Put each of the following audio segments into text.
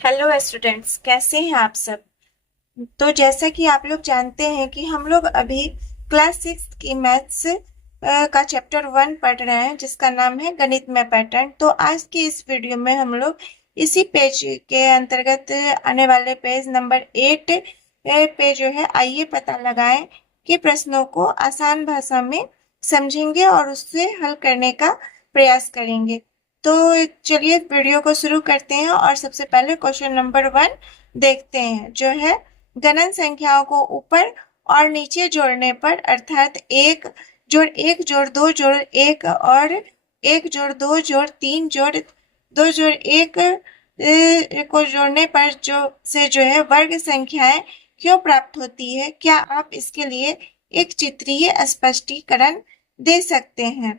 Hello students, कैसे हैं आप सब। तो जैसा कि आप लोग जानते हैं कि हम लोग अभी क्लास 6 की मैथ्स का चैप्टर 1 पढ़ रहे हैं, जिसका नाम है गणित में पैटर्न। तो आज की इस वीडियो में हम लोग इसी पेज के अंतर्गत आने वाले पेज नंबर 8 पे जो है, आइए पता लगाएं कि प्रश्नों को आसान भाषा में समझेंगे और उससे हल करने का प्रयास करेंगे। तो चलिए वीडियो को शुरू करते हैं और सबसे पहले क्वेश्चन नंबर 1 देखते हैं, जो है गणन संख्याओं को ऊपर और नीचे जोड़ने पर, अर्थात 1 जोड़ 1 जोड़ 2 जोड़ 1 और 1 जोड़ 2 जोड़ 3 जोड़ 2 जोड़ 1 को जोड़ने पर जो है वर्ग संख्याएं क्यों प्राप्त होती है। क्या आप इसके लिए एक चित्रीय स्पष्टीकरण दे सकते हैं।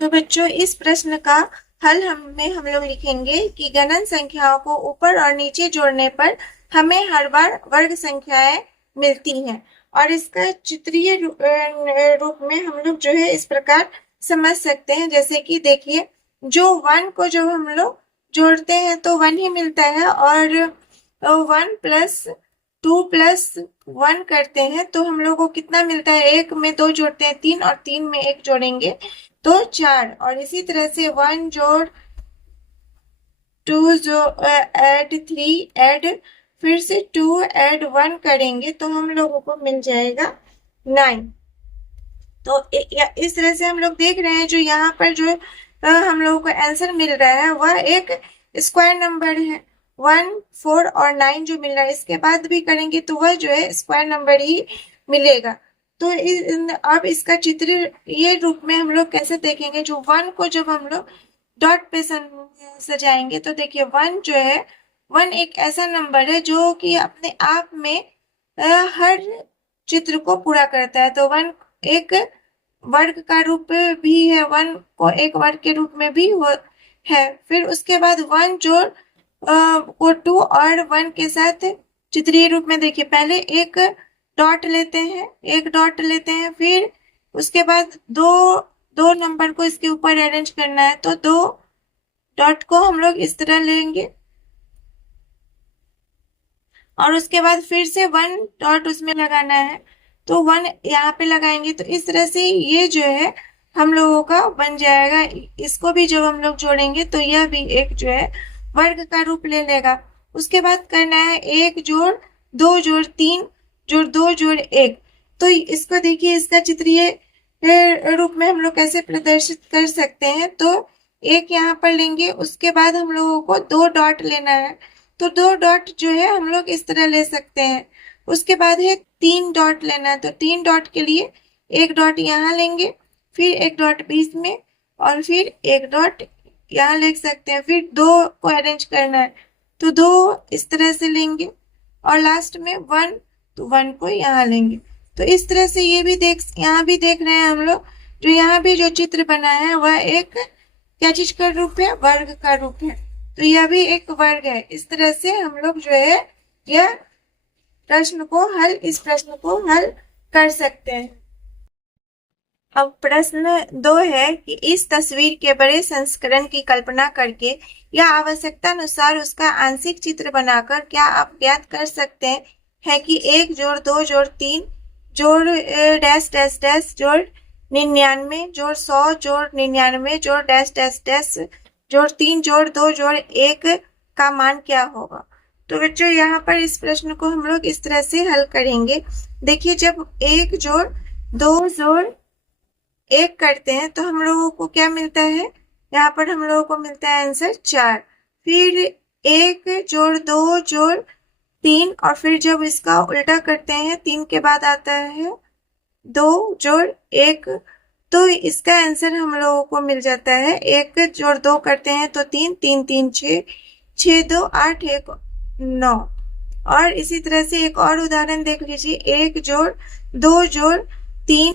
तो बच्चों, इस प्रश्न का हल हम लोग लिखेंगे कि गणन संख्याओं को ऊपर और नीचे जोड़ने पर हमें हर बार वर्ग संख्याएं मिलती हैं। और इसका चित्रीय रूप में हम लोग जो है इस प्रकार समझ सकते हैं। जैसे कि देखिए, जो 1 को जब हम लोग जोड़ते हैं तो 1 ही मिलता है, और 1 + 2 + 1 करते हैं तो हम लोग को कितना मिलता है। 1 में 2 जोड़ते हैं 3, और 3 में 1 जोड़ेंगे तो 4। और इसी तरह से 1 जोड़ 2 जो ऐड 3 ऐड फिर से 2 ऐड 1 करेंगे तो हम लोगों को मिल जाएगा 9। तो इस तरह से हम लोग देख रहे हैं, जो यहाँ पर जो हम लोगों को आंसर मिल रहा है वह एक स्क्वायर नंबर है। 1, 4 और 9 जो मिल रहा है, इसके बाद भी करेंगे तो वह जो है स्क्वायर नंबर ही मिलेगा। तो अब इसका चित्र ये रूप में हम लोग कैसे देखेंगे। जो 1 को जब हम लोग डॉट पे सजाएंगे तो देखिए 1 जो है, 1 एक ऐसा नंबर है जो कि अपने आप में हर चित्र को पूरा करता है। तो 1 एक वर्ग का रूप भी है, 1 को एक वर्ग के रूप में भी है। फिर उसके बाद 1 जोड़ को 2 और 1 के साथ चित्रीय रूप में देखिए, पहले एक डॉट लेते हैं, फिर उसके बाद दो दो नंबर को इसके ऊपर अरेंज करना है, तो 2 डॉट को हम लोग इस तरह लेंगे और उसके बाद फिर से 1 डॉट उसमें लगाना है, तो 1 यहाँ पे लगाएंगे। तो इस तरह से ये जो है हम लोगों का बन जाएगा। इसको भी जब हम लोग जोड़ेंगे तो यह भी एक जो है वर्ग का रूप ले लेगा। उसके बाद करना है 1 जोड़ 2 जोड़ 3 जोड़ 2 जोड़ 1। तो इसको देखिए, इसका चित्रीय रूप में हम लोग कैसे प्रदर्शित कर सकते हैं। तो एक यहाँ पर लेंगे, उसके बाद हम लोगों को 2 डॉट लेना है, तो 2 डॉट जो है हम लोग इस तरह ले सकते हैं। उसके बाद है 3 डॉट लेना है, तो 3 डॉट के लिए एक डॉट यहाँ लेंगे, फिर एक डॉट बीच में, और फिर एक डॉट यहाँ ले सकते हैं। फिर 2 को अरेंज करना है, तो 2 इस तरह से लेंगे, और लास्ट में 1, तो 1 को यहाँ लेंगे। तो इस तरह से यहाँ भी देख रहे हैं हम लोग, जो यहाँ भी जो चित्र बना है वह एक क्या चीज का रूप है, वर्ग का रूप है। तो यह भी एक वर्ग है। इस तरह से हम लोग जो है यह इस प्रश्न को हल कर सकते हैं। अब प्रश्न 2 है कि इस तस्वीर के बड़े संस्करण की कल्पना करके या आवश्यकता अनुसार उसका आंशिक चित्र बनाकर क्या आप ज्ञात कर सकते हैं कि 1 जोड़ 2 जोड़ 3 जोड़ डैश डैश डैश जोड़ 99 जोड़ 100 जोड़ 99 जोड़ डैश डैश डैश जोड़ 3 जोड़ 2 जोड़ 1 का मान क्या होगा। तो बच्चों, यहाँ पर इस प्रश्न को हम लोग इस तरह से हल करेंगे। देखिए, जब 1 जोड़ 2 जोड़ 1 करते हैं तो हम लोगों को क्या मिलता है, यहाँ पर हम लोगों को मिलता है आंसर 4। फिर 1 जोड़ 2 जोड़ 3, और फिर जब इसका उल्टा करते हैं 3 के बाद आता है 2 जोड़ 1, तो इसका आंसर हम लोगों को मिल जाता है। 1 जोड़ 2 करते हैं तो 3, 3 3 6, 6 2 8, 1 9। और इसी तरह से एक और उदाहरण देख लीजिए, 1 जोड़ 2 जोड़ 3,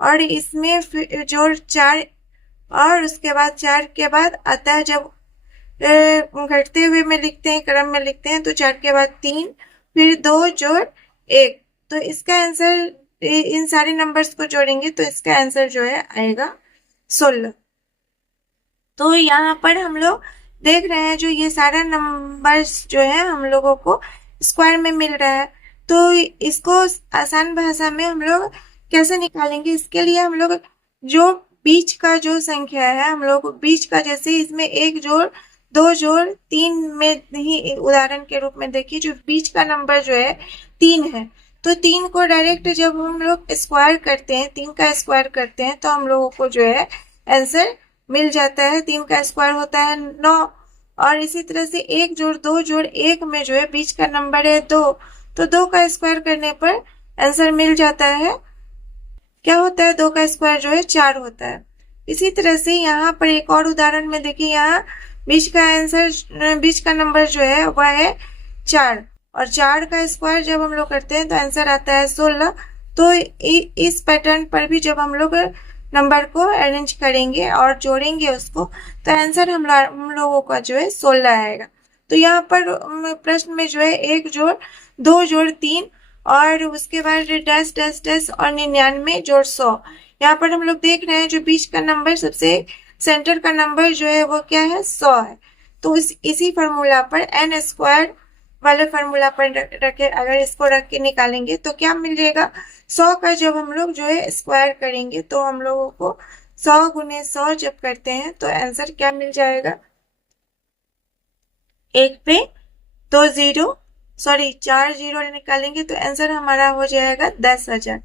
और इसमें फिर जोड़ 4, और उसके बाद 4 के बाद आता है, जब घटते हुए में लिखते हैं, क्रम में लिखते हैं, तो 4 के बाद 3, फिर 2 जोड़ 1। तो इसका आंसर, इन सारे नंबर्स को जोड़ेंगे तो इसका आंसर जो है आएगा 16। तो यहाँ पर हम लोग देख रहे हैं जो ये सारा नंबर्स जो है हम लोगों को स्क्वायर में मिल रहा है। तो इसको आसान भाषा में हम लोग कैसे निकालेंगे, इसके लिए हम लोग जो बीच का जो संख्या है, हम लोग बीच का, जैसे इसमें 1 जोड़ 2 जोड़ 3 में ही उदाहरण के रूप में देखिए, जो बीच का नंबर जो है 3 है, तो 3 को डायरेक्ट जब हम लोग स्क्वायर करते हैं, 3 का स्क्वायर करते हैं, तो हम लोगों को जो है आंसर मिल जाता है। 3 का स्क्वायर होता है 9। और इसी तरह से 1 जोड़ 2 जोड़ 1 में जो है बीच का नंबर है 2, तो 2 का स्क्वायर करने पर आंसर मिल जाता है, क्या होता है, 2 का स्क्वायर जो है 4 होता है। इसी तरह से यहाँ पर एक और उदाहरण में देखिए, यहाँ बीच का आंसर, बीच का नंबर जो है वह है 4, और 4 का स्क्वायर जब हम लोग करते हैं तो आंसर आता है 16। तो इस पैटर्न पर भी जब हम लोग नंबर को अरेंज करेंगे और जोड़ेंगे उसको, तो आंसर हम लोगों का जो है 16 आएगा। तो यहाँ पर प्रश्न में जो है 1 जोड़ 2 जोड़ 3 और उसके बाद डैश डैश डैश और 99 जोड़ 100। यहाँ पर हम लोग देख रहे हैं जो बीच का नंबर, सबसे सेंटर का नंबर जो है वो क्या है, 100 है। तो इसी फॉर्मूला पर एन स्क्वायर वाले फॉर्मूला पर रखे, अगर इसको रख के निकालेंगे तो क्या मिलेगा, 100 का जब हम लोग जो है स्क्वायर करेंगे तो हम लोगों को 100 गुने 100 जब करते हैं तो आंसर क्या मिल जाएगा, एक पे 2 जीरो, सॉरी 4 जीरो निकालेंगे तो आंसर हमारा हो जाएगा 10,000,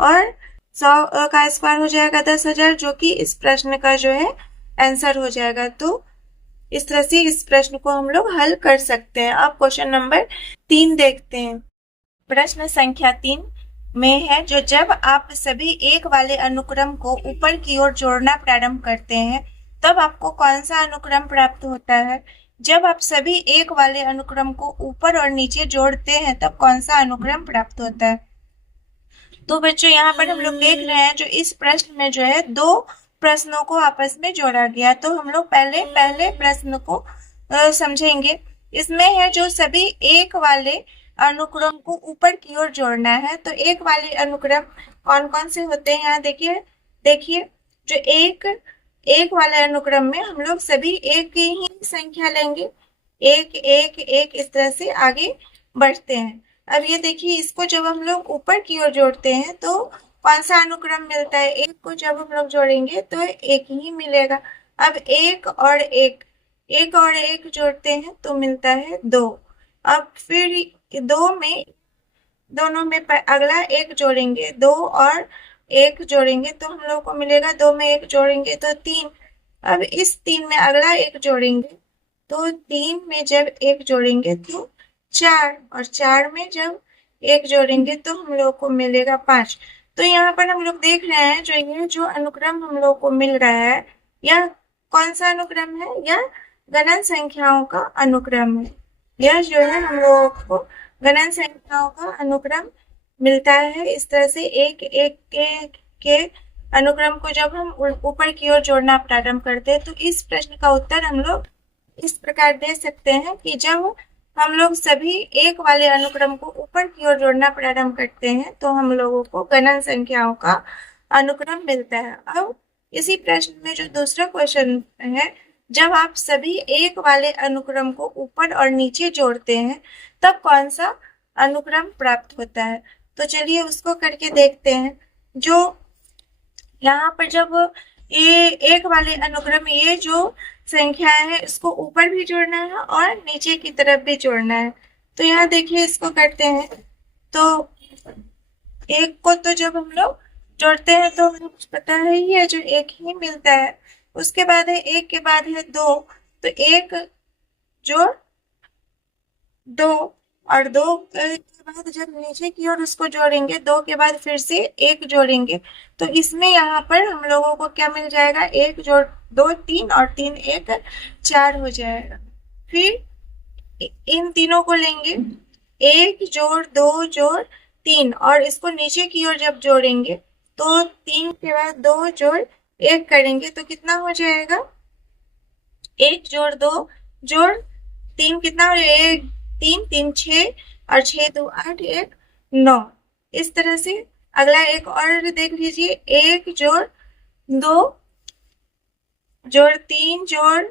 और 100 का स्क्वायर हो जाएगा 10,000, जो कि इस प्रश्न का जो है आंसर हो जाएगा। तो इस तरह से इस प्रश्न को हम लोग हल कर सकते हैं। अब क्वेश्चन नंबर 3 देखते हैं। प्रश्न संख्या 3 में है, जो जब आप सभी एक वाले अनुक्रम को ऊपर की ओर जोड़ना प्रारंभ करते हैं तब आपको कौन सा अनुक्रम प्राप्त होता है। जब आप सभी एक वाले अनुक्रम को ऊपर और नीचे जोड़ते हैं तब कौन सा अनुक्रम प्राप्त होता है। तो बच्चों यहाँ पर हम लोग देख रहे हैं जो इस प्रश्न में जो है 2 प्रश्नों को आपस में जोड़ा गया। तो हम लोग पहले प्रश्न को समझेंगे। इसमें है जो सभी एक वाले अनुक्रम को ऊपर की ओर जोड़ना है। तो एक वाले अनुक्रम कौन कौन से होते हैं, यहाँ देखिए जो एक वाले अनुक्रम में हम लोग सभी एक की ही संख्या लेंगे, एक एक एक इस तरह से आगे बढ़ते हैं। अब ये देखिए, इसको जब हम लोग ऊपर की ओर जोड़ते हैं तो कौन सा अनुक्रम मिलता है, एक को जब हम लोग जोड़ेंगे तो एक ही मिलेगा। अब एक और एक जोड़ते हैं तो मिलता है 2। अब फिर दोनों में अगला एक जोड़ेंगे, 2 और 1 जोड़ेंगे तो हम लोग को मिलेगा, 2 में 1 जोड़ेंगे तो 3। अब इस 3 में अगला एक जोड़ेंगे तो 3 में जब 1 जोड़ेंगे तो 4, और 4 में जब 1 जोड़ेंगे तो हम लोग को मिलेगा 5। तो यहाँ पर हम लोग देख रहे हैं जो ये जो अनुक्रम हम लोग को मिल रहा है, यह कौन सा अनुक्रम है, यह गणन संख्याओं का अनुक्रम है। यह जो है हम लोगों को गणन संख्याओं का अनुक्रम मिलता है। इस तरह से एक एक के अनुक्रम को जब हम ऊपर की ओर जोड़ना प्रारंभ करते हैं तो इस प्रश्न का उत्तर हम लोग इस प्रकार दे सकते हैं कि जब हम लोग सभी एक वाले अनुक्रम को ऊपर की ओर जोड़ना प्रारंभ करते हैं तो हम लोगों को गणन संख्याओं का अनुक्रम मिलता है। अब इसी प्रश्न में जो दूसरा क्वेश्चन है, जब आप सभी एक वाले अनुक्रम को ऊपर और नीचे जोड़ते हैं तब कौन सा अनुक्रम प्राप्त होता है। तो चलिए उसको करके देखते हैं। जो यहाँ पर जब ये एक वाले अनुक्रम, ये जो संख्या है इसको ऊपर भी जोड़ना है और नीचे की तरफ भी जोड़ना है। तो यहाँ देखिए इसको करते हैं, तो एक को तो जब हम लोग जोड़ते हैं तो हमें कुछ पता है ही है, जो एक ही मिलता है। उसके बाद है एक के बाद है 2, तो 1 जोड़ 2 और 2 के बाद जब नीचे की ओर उसको जोड़ेंगे, 2 के बाद फिर से 1 जोड़ेंगे, तो इसमें यहाँ पर हम लोगों को क्या मिल जाएगा, 1 जोड़ 2 3 और 3 1 4 हो जाएगा। फिर इन तीनों को लेंगे, 1 जोड़ 2 जोड़ 3 और इसको नीचे की ओर जब जोड़ेंगे तो 3 के बाद 2 जोड़ 1 करेंगे तो कितना हो जाएगा, 1 जोड़ 2 जोड़ 3 कितना हो जाएगा, 1 3 3 6 और 6 2 8 1 9। इस तरह से अगला एक और देख लीजिए, 1 जोड़ 2 जोड़ 3 जोड़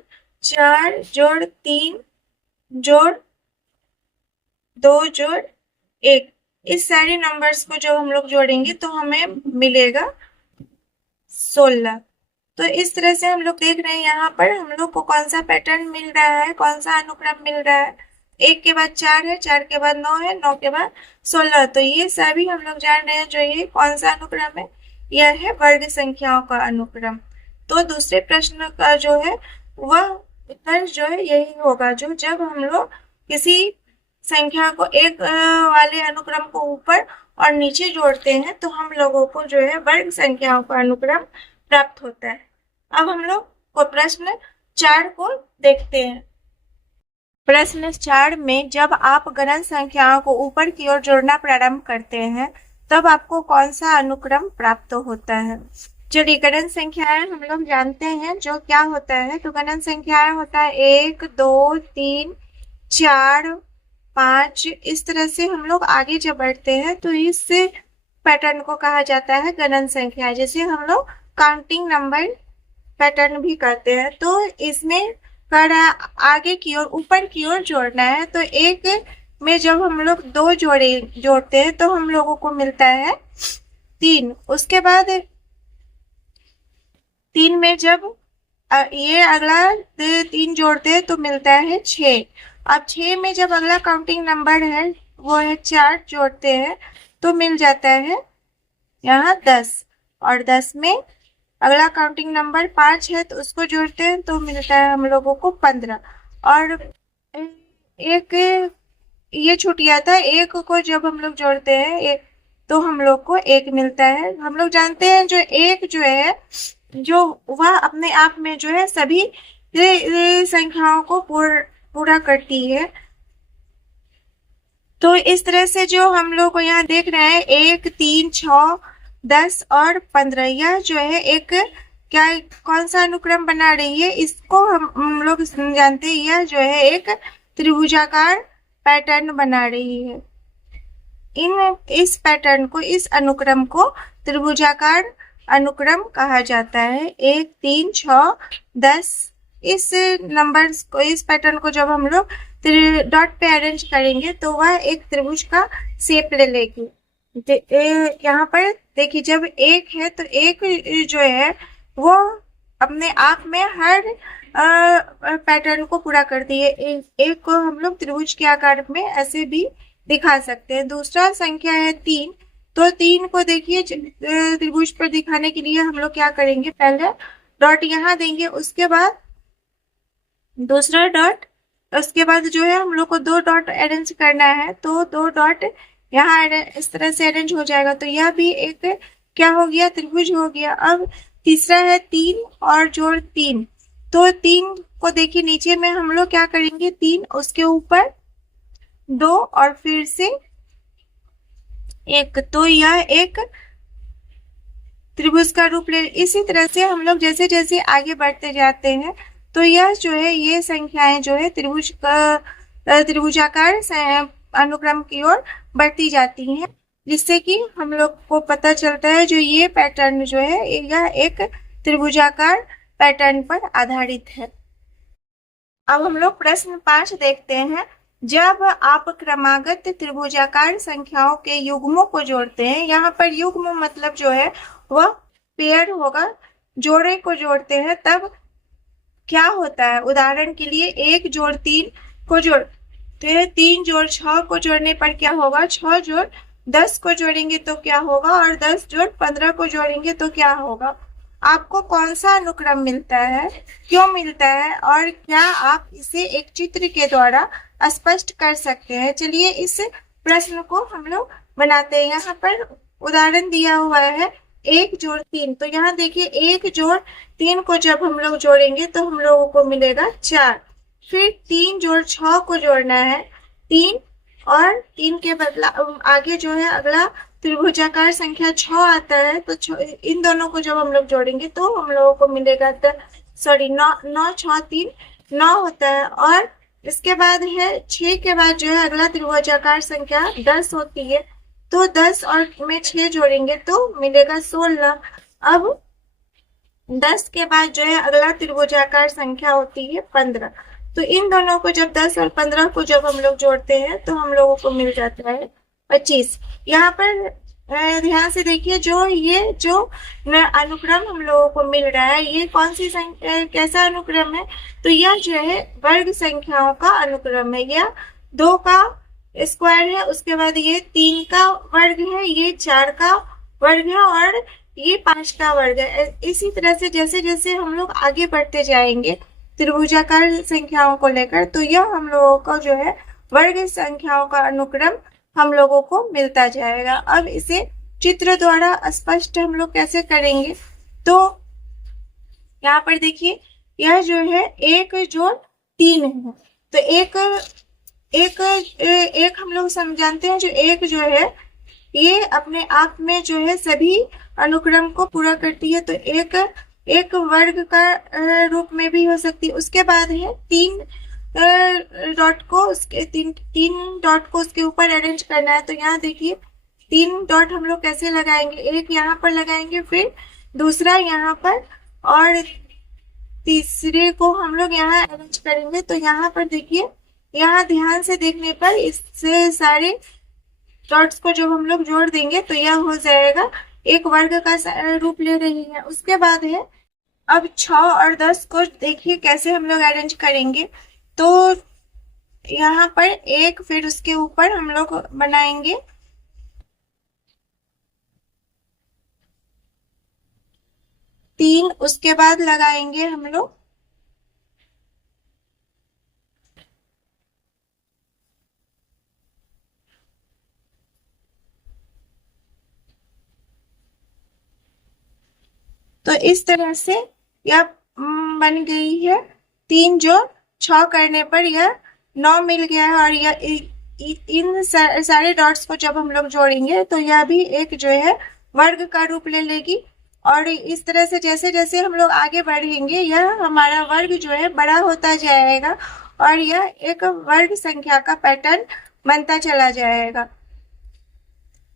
4 जोड़ 3 जोड़ 2 जोड़ 1, इस सारे नंबर्स को जब हम लोग जोड़ेंगे तो हमें मिलेगा 16। तो इस तरह से हम लोग देख रहे हैं यहाँ पर हम लोग को कौन सा पैटर्न मिल रहा है, कौन सा अनुक्रम मिल रहा है। 1 के बाद 4 है, 4 के बाद 9 है, 9 के बाद 16। तो ये सभी हम लोग जान रहे हैं जो ये कौन सा अनुक्रम है, यह है वर्ग संख्याओं का अनुक्रम। तो दूसरे प्रश्न का जो है वह उत्तर जो है यही होगा, जो जब हम लोग किसी संख्या को एक वाले अनुक्रम को ऊपर और नीचे जोड़ते हैं तो हम लोगों को जो है वर्ग संख्याओं का अनुक्रम प्राप्त होता है। अब हम लोग को प्रश्न 4 को देखते हैं। प्रश्न 4 में जब आप गणन संख्याओं को ऊपर की ओर जोड़ना प्रारंभ करते हैं तब आपको कौन सा अनुक्रम प्राप्त होता है। चलिए, गणन संख्याएं हम लोग जानते हैं जो क्या होता है। तो गणन संख्याएं होता है 1 2 3 4 5। इस तरह से हम लोग आगे जब बढ़ते हैं तो इस पैटर्न को कहा जाता है गणन संख्या, जैसे हम लोग काउंटिंग नंबर पैटर्न भी करते हैं। तो इसमें आगे की ओर ऊपर की ओर जोड़ना है। तो 1 में जब हम लोग 2 जोड़ते हैं तो हम लोगों को मिलता है 3। उसके बाद 3 में जब ये अगला 3 जोड़ते हैं तो मिलता है 6। अब 6 में जब अगला काउंटिंग नंबर है वो है 4 जोड़ते हैं तो मिल जाता है यहाँ 10। और 10 में अगला काउंटिंग नंबर 5 है तो उसको जोड़ते हैं तो मिलता है हम लोगों को 15। और एक ये छूट गया था, 1 को जब हम लोग जोड़ते हैं एक तो हम लोग को 1 मिलता है। हम लोग जानते हैं जो 1 जो है जो वह अपने आप में जो है सभी संख्याओं को पूरा करती है। तो इस तरह से जो हम लोग को यहाँ देख रहे हैं 1 3 6 10 और 15, यह जो है एक क्या कौन सा अनुक्रम बना रही है, इसको हम लोग जानते हैं यह जो है एक त्रिभुजाकार पैटर्न बना रही है। इस पैटर्न को, इस अनुक्रम को त्रिभुजाकार अनुक्रम कहा जाता है। 1 3 6 10 इस नंबर्स को, इस पैटर्न को जब हम लोग डॉट पे अरेंज करेंगे तो वह एक त्रिभुज का शेप ले लेगी। यहाँ पर देखिए जब 1 है तो 1 जो है वो अपने आप में हर पैटर्न को पूरा करती है। एक को हम लोग त्रिभुज के आकार में ऐसे भी दिखा सकते हैं। दूसरा संख्या है 3, तो 3 को देखिए त्रिभुज पर दिखाने के लिए हम लोग क्या करेंगे, पहले डॉट यहाँ देंगे, उसके बाद दूसरा डॉट, उसके बाद जो है हम लोग को 2 डॉट अरेंज करना है तो 2 डॉट यहाँ इस तरह से अरेंज हो जाएगा। तो यह भी एक क्या हो गया, त्रिभुज हो गया। अब तीसरा है 3 और जोड़ 3, तो 3 को देखिए नीचे में हम लोग क्या करेंगे, 3 उसके ऊपर 2 और फिर से 1, तो यह एक त्रिभुज का रूप ले। इसी तरह से हम लोग जैसे जैसे आगे बढ़ते जाते हैं तो यह जो है ये संख्याएं जो है त्रिभुजाकार अनुक्रम की ओर बढ़ती जाती हैं, जिससे कि हम लोग को पता चलता है जो ये पैटर्न जो है यह एक त्रिभुजाकार पैटर्न पर आधारित है। अब हम लोग प्रश्न 5 देखते हैं। जब आप क्रमागत त्रिभुजाकार संख्याओं के युग्मों को जोड़ते हैं, यहाँ पर युग्म मतलब जो है वह पेयर होगा, जोड़े को जोड़ते हैं तब क्या होता है। उदाहरण के लिए 1 जोड़ 3 को जोड़ते हैं, 3 जोड़ 6 को जोड़ने पर क्या होगा, 6 जोड़ 10 को जोड़ेंगे तो क्या होगा, और 10 जोड़ 15 को जोड़ेंगे तो क्या होगा। आपको कौन सा अनुक्रम मिलता है, क्यों मिलता है, और क्या आप इसे एक चित्र के द्वारा स्पष्ट कर सकते हैं। चलिए इस प्रश्न को हम लोग बनाते हैं। यहाँ पर उदाहरण दिया हुआ है 1 जोड़ 3, तो यहाँ देखिए 1 जोड़ 3 को जब हम लोग जोड़ेंगे तो हम लोगों को मिलेगा 4। फिर 3 जोड़ 6 को जोड़ना है 3, और 3 के बदला आगे जो है अगला त्रिभुजाकार संख्या 6 आता है, तो इन दोनों को जब हम लोग जोड़ेंगे तो हम लोगों को मिलेगा 9 6 3 9 होता है। और इसके बाद है 6 के बाद जो है अगला त्रिभुजाकार संख्या 10 होती है, तो 10 और में 6 जोड़ेंगे तो मिलेगा 16। अब 10 के बाद जो है अगला त्रिभुजाकार संख्या होती है 15। तो इन दोनों को जब 10 और 15 को जब हम लोग जोड़ते हैं तो हम लोगों को मिल जाता है 25। यहाँ पर ध्यान से देखिए, जो अनुक्रम हम लोगों को मिल रहा है ये कौन सी संख्या, कैसा अनुक्रम है, तो यह जो है वर्ग संख्याओं का अनुक्रम है। यह 2 का स्क्वायर है, उसके बाद ये 3 का वर्ग है, ये 4 का वर्ग है और ये 5 का वर्ग है। इसी तरह से जैसे जैसे हम लोग आगे बढ़ते जाएंगे त्रिभुजाकार संख्याओं को लेकर, तो यह हम लोगों को जो है वर्ग संख्याओं का अनुक्रम हम लोगों को मिलता जाएगा। अब इसे चित्र द्वारा स्पष्ट हम लोग कैसे करेंगे, तो यहाँ पर देखिए यह जो है 1 जोड़ 3 है। तो एक हम लोग जानते हैं, जो एक जो है ये अपने आप में जो है सभी अनुक्रम को पूरा करती है। तो एक वर्ग का रूप में भी हो सकती है। उसके बाद है 3 डॉट को उसके तीन डॉट को उसके ऊपर अरेंज करना है। तो यहाँ देखिए 3 डॉट हम लोग कैसे लगाएंगे, एक यहाँ पर लगाएंगे, फिर दूसरा यहाँ पर और तीसरे को हम लोग यहाँ अरेंज करेंगे। तो यहाँ पर देखिए, यहाँ ध्यान से देखने पर इससे सारे डॉट्स को जब हम लोग जोड़ देंगे तो यह हो जाएगा एक वर्ग का रूप ले रही है। उसके बाद है अब 6 और 10 को देखिए कैसे हम लोग अरेंज करेंगे। तो यहाँ पर एक, फिर उसके ऊपर हम लोग बनाएंगे 3, उसके बाद लगाएंगे हम लोग तो इस तरह से यह बन गई है 3 जो 6 करने पर यह 9 मिल गया है। और यह इन सारे डॉट्स को जब हम लोग जोड़ेंगे तो यह भी एक जो है वर्ग का रूप ले लेगी। और इस तरह से जैसे जैसे हम लोग आगे बढ़ेंगे यह हमारा वर्ग जो है बड़ा होता जाएगा और यह एक वर्ग संख्या का पैटर्न बनता चला जाएगा।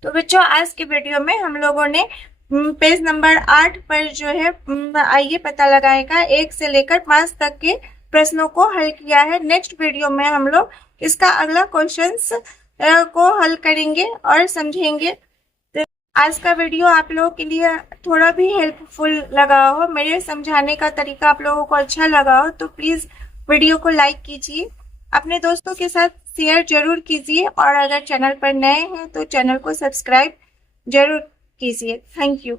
तो बच्चों आज के वीडियो में हम लोगों ने पेज नंबर 8 पर जो है आइए पता लगाएगा 1 से लेकर 5 तक के प्रश्नों को हल किया है। नेक्स्ट वीडियो में हम लोग इसका अगला क्वेश्चंस को हल करेंगे और समझेंगे। तो आज का वीडियो आप लोगों के लिए थोड़ा भी हेल्पफुल लगा हो, मेरे समझाने का तरीका आप लोगों को अच्छा लगा हो, तो प्लीज वीडियो को लाइक कीजिए, अपने दोस्तों के साथ शेयर जरूर कीजिए और अगर चैनल पर नए हैं तो चैनल को सब्सक्राइब जरूर कीजिए। Thank you.